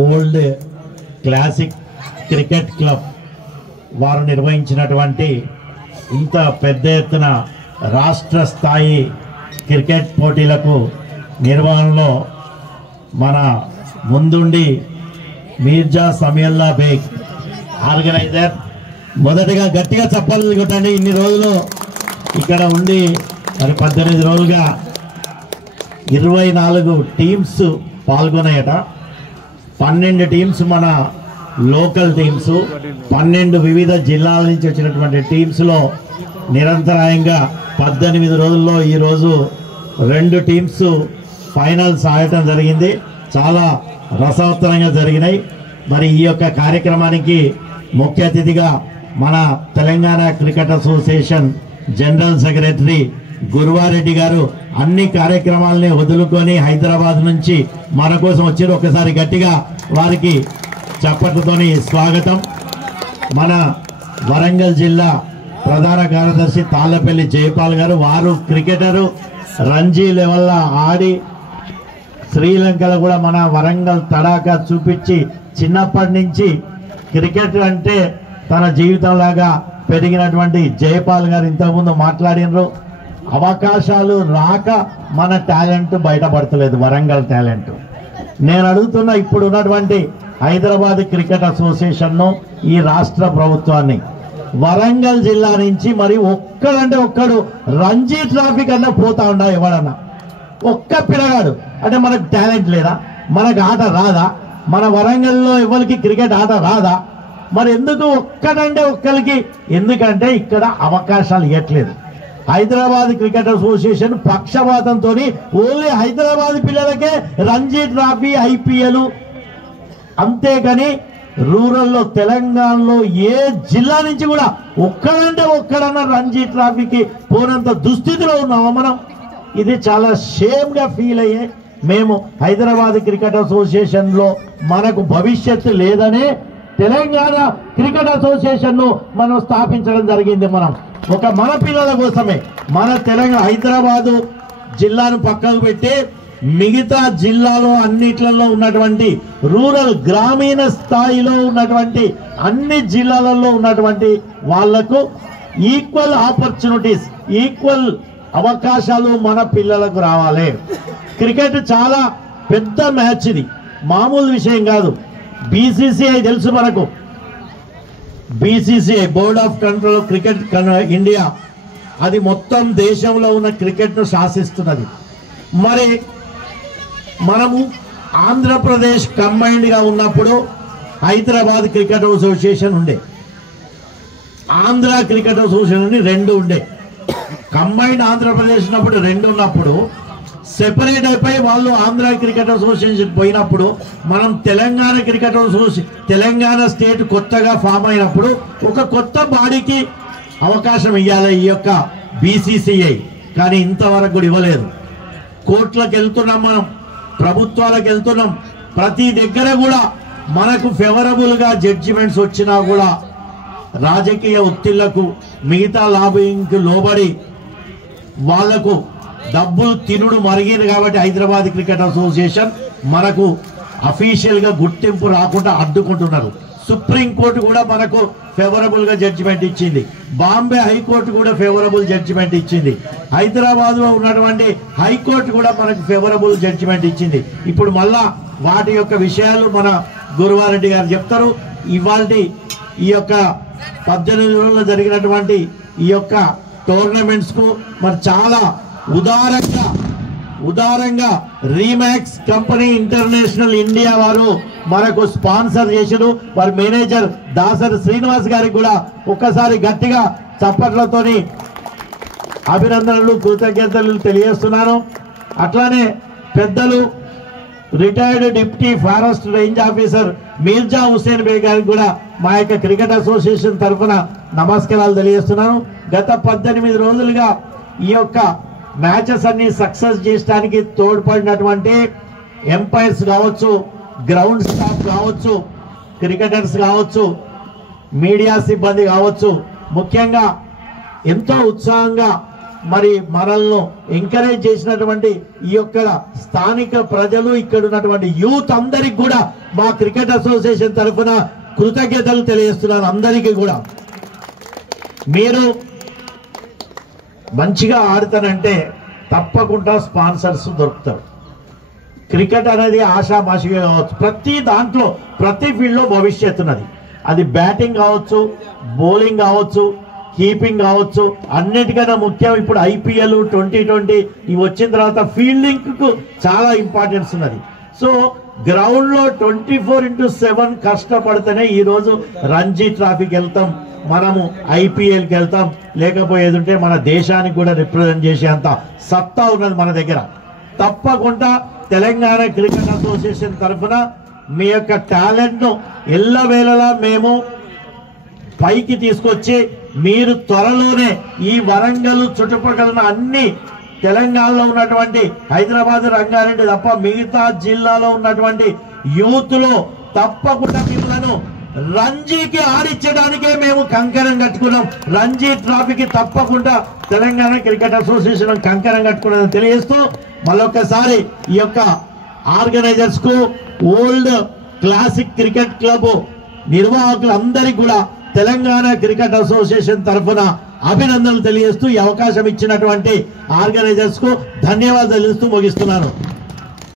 Old classic cricket club వారు నిర్వహించినటువంటి ఇంత పెద్ద ఎత్తున రాష్ట్ర స్థాయి క్రికెట్ పోటీలకు నిర్వహణలో మన ముందుండి మీర్జా సమీల్లా బేగ్ ఆర్గనైజర్. మొదటగా గట్టిగా చప్పట్లు కొట్టండి. ఇన్ని రోజులు ఇక్కడ ఉండి మరి 18 రోజులుగా 24 టీమ్స్ పాల్గొన్నాయట. 12 టీమ్స్ మన లోకల్ టీమ్స్, 12 వివిధ జిల్లాల నుంచి వచ్చినటువంటి టీమ్స్లో నిరంతరాయంగా 18 రోజుల్లో ఈరోజు 2 టీమ్స్ ఫైనల్స్ ఆడటం జరిగింది. చాలా రసవత్తరంగా జరిగినాయి. మరి ఈ యొక్క కార్యక్రమానికి ముఖ్య అతిథిగా మన Telangana cricket association general secretary Guruva Reddy గారు అన్ని కార్యక్రమాలని వదులుకొని హైదరాబాద్ నుంచి మన కోసం వచ్చారు. ఒకసారి గట్టిగా వారికి చప్పట్లతోని స్వాగతం. మన వరంగల్ జిల్లా ప్రధాన కార్యదర్శి తాళ్ళపల్లి జయపాల్ గారు, వారు క్రికెటరు, రంజీ లెవెల్లో ఆడి శ్రీలంకలో కూడా మన వరంగల్ తడాకా చూపించి చిన్నప్పటి నుంచి క్రికెట్ అంటే తన జీవితంలాగా పెరిగినటువంటి జయపాల్ గారు ఇంతకుముందు మాట్లాడినరు. అవకాశాలు రాక మన టాలెంట్ బయటపడతలేదు, వరంగల్ టాలెంట్. నేను అడుగుతున్న ఇప్పుడు ఉన్నటువంటి హైదరాబాద్ క్రికెట్ అసోసియేషన్ను, ఈ రాష్ట్ర ప్రభుత్వాన్ని, వరంగల్ జిల్లా నుంచి మరి ఒక్కడంటే ఒక్కడు రంజీ ట్రాఫీ కన్నా పోతా ఉండా ఎవడన్నా? ఒక్క పిల్లగాడు అంటే మనకు టాలెంట్ లేదా? మనకు ఆట రాదా? మన వరంగల్లో ఎవరికి క్రికెట్ ఆట రాదా? మరి ఎందుకు ఒక్కడంటే ఒక్కరికి? ఎందుకంటే ఇక్కడ అవకాశాలు ఇవ్వట్లేదు. హైదరాబాద్ క్రికెట్ అసోసియేషన్ పక్షపాతంతో ఓన్లీ హైదరాబాద్ పిల్లలకే రంజీ ట్రాఫీ, ఐపీఎల్, అంతేకాని రూరల్లో తెలంగాణలో ఏ జిల్లా నుంచి కూడా ఒక్కడంటే ఒక్కడన్నా రంజీ ట్రాఫీకి పోనంత దుస్థితిలో ఉన్నాము మనం. ఇది చాలా షేమ్గా ఫీల్ అయ్యే మేము హైదరాబాద్ క్రికెట్ అసోసియేషన్లో మనకు భవిష్యత్తు లేదనే తెలంగాణ క్రికెట్ అసోసియేషన్ను మనం స్థాపించడం జరిగింది. మనం మన పిల్లల కోసమే, మన తెలంగాణ హైదరాబాదు జిల్లాను పక్కకు పెట్టి మిగతా జిల్లాలో అన్నిట్లలో ఉన్నటువంటి రూరల్ గ్రామీణ స్థాయిలో ఉన్నటువంటి అన్ని జిల్లాలలో ఉన్నటువంటి వాళ్లకు ఈక్వల్ ఆపర్చునిటీస్, ఈక్వల్ అవకాశాలు మన పిల్లలకు రావాలి. క్రికెట్ చాలా పెద్ద మ్యాచ్, ఇది మామూలు విషయం కాదు. బీసీసీఐ తెలుసు మనకు, BCCI board of control cricket India, అది మొత్తం దేశంలో ఉన్న క్రికెట్ను శాసిస్తున్నది. మరి మనము ఆంధ్రప్రదేశ్ కంబైన్డ్గా ఉన్నప్పుడు హైదరాబాద్ క్రికెట్ అసోసియేషన్ ఉండే, ఆంధ్ర క్రికెట్ అసోసియేషన్ 2 ఉండే. కంబైన్డ్ ఆంధ్రప్రదేశ్ ఉన్నప్పుడు 2 ఉన్నప్పుడు సెపరేట్ అయిపోయి వాళ్ళు ఆంధ్ర క్రికెట్ అసోసియేషన్ పోయినప్పుడు మనం Telangana cricket association, Telangana state కొత్తగా ఫామ్ అయినప్పుడు ఒక కొత్త బాడీకి అవకాశం ఇవ్వాలి ఈ యొక్క బీసీసీఐ. కానీ ఇంతవరకు కూడా ఇవ్వలేదు. కోర్టులకు వెళ్తున్నాం, మనం ప్రభుత్వాలకు వెళ్తున్నాం, ప్రతి దగ్గర కూడా మనకు ఫేవరబుల్గా జడ్జిమెంట్స్ వచ్చినా కూడా రాజకీయ ఒత్తిళ్లకు, మిగతా లాబింగ్కి లోబడి వాళ్లకు డబ్బులు తినుడు మరిగింది. కాబట్టి హైదరాబాద్ క్రికెట్ అసోసియేషన్ మనకు అఫీషియల్గా గుర్తింపు రాకుండా అడ్డుకుంటున్నారు. సుప్రీంకోర్టు కూడా మనకు ఫేవరబుల్గా జడ్జిమెంట్ ఇచ్చింది, బాంబే హైకోర్టు కూడా ఫేవరబుల్ జడ్జిమెంట్ ఇచ్చింది, హైదరాబాద్లో ఉన్నటువంటి హైకోర్టు కూడా మనకు ఫేవరబుల్ జడ్జిమెంట్ ఇచ్చింది. ఇప్పుడు మళ్ళా వాటి యొక్క విషయాలు మన గురువారెడ్డి గారు చెప్తారు. ఇవాళ ఈ యొక్క 18 రోజుల్లో జరిగినటువంటి ఈ యొక్క టోర్నమెంట్స్కు మరి చాలా ఉదారంగా రీమాక్స్ కంపెనీ ఇంటర్నేషనల్ ఇండియా వారు మనకు స్పాన్సర్ చేశారు. వారి మేనేజర్ దాసరి శ్రీనివాస్ గారికి కూడా ఒక్కసారి గట్టిగా చప్పట్లతోని అభినందనలు, కృతజ్ఞతలు తెలియజేస్తున్నాను. అట్లానే పెద్దలు retired deputy forest range officer Mirza Hussain Baig గారికి కూడా మా యొక్క క్రికెట్ అసోసియేషన్ తరఫున నమస్కారాలు తెలియజేస్తున్నాను. గత 18 రోజులుగా ఈ యొక్క మ్యాచెస్ అన్ని సక్సెస్ చేయడానికి తోడ్పడినటువంటి ఎంపైర్స్ కావచ్చు, గ్రౌండ్ స్టాఫ్ కావచ్చు, క్రికెటర్స్ కావచ్చు, మీడియా సిబ్బంది కావచ్చు, ముఖ్యంగా ఎంతో ఉత్సాహంగా మరి మనల్ని ఎంకరేజ్ చేసినటువంటి ఈ యొక్క స్థానిక ప్రజలు, ఇక్కడ ఉన్నటువంటి యూత్ అందరికి కూడా మా క్రికెట్ అసోసియేషన్ తరఫున కృతజ్ఞతలు తెలియజేస్తున్నాను. అందరికీ కూడా మీరు మంచిగా ఆడుతానంటే తప్పకుండా స్పాన్సర్స్ దొరుకుతారు. క్రికెట్ అనేది ఆషామాషిగా కావచ్చు, ప్రతి దాంట్లో ప్రతి ఫీల్డ్లో భవిష్యత్తు ఉన్నది. అది బ్యాటింగ్ కావచ్చు, బౌలింగ్ కావచ్చు, కీపింగ్ కావచ్చు, అన్నిటికన్నా ముఖ్యం ఇప్పుడు IPL 2020 ఇవి వచ్చిన తర్వాత ఫీల్డింగ్కు చాలా ఇంపార్టెన్స్ ఉన్నది. సో గ్రౌండ్లో 24/7 కష్టపడితేనే ఈరోజు రంజీ ట్రాఫీకి వెళ్తాం, మనము IPLకి వెళ్తాం, లేకపోయేది ఉంటే మన దేశానికి కూడా రిప్రజెంట్ చేసేంత సత్తా ఉన్నది మన దగ్గర. తప్పకుండా తెలంగాణ క్రికెట్ అసోసియేషన్ తరఫున మీ యొక్క టాలెంట్ను ఎల్లవేళలా మేము పైకి తీసుకొచ్చి మీరు త్వరలోనే ఈ వరంగల్ చుట్టుపక్కల అన్ని తెలంగాణలో ఉన్నటువంటి హైదరాబాద్, రంగారెడ్డి తప్ప మిగతా జిల్లాలో ఉన్నటువంటి యూత్లో తప్పకుండా మిమ్మల్ని రంజీకి ఆడించడానికే మేము కంకణం కట్టుకున్నాం. రంజీ ట్రాఫీకి తప్పకుండా తెలంగాణ క్రికెట్ అసోసియేషన్ కంకణం కట్టుకున్నదని తెలియజేస్తూ మళ్ళొక్కసారి ఈ యొక్క ఆర్గనైజర్స్ కు, ఓల్డ్ క్లాసిక్ క్రికెట్ క్లబ్ నిర్వాహకులందరికీ కూడా తెలంగాణ క్రికెట్ అసోసియేషన్ తరఫున అభినందనలు తెలియజేస్తూ ఈ అవకాశం ఇచ్చినటువంటి ఆర్గనైజర్స్ కు ధన్యవాదాలు తెలుస్తూ ముగిస్తున్నాను.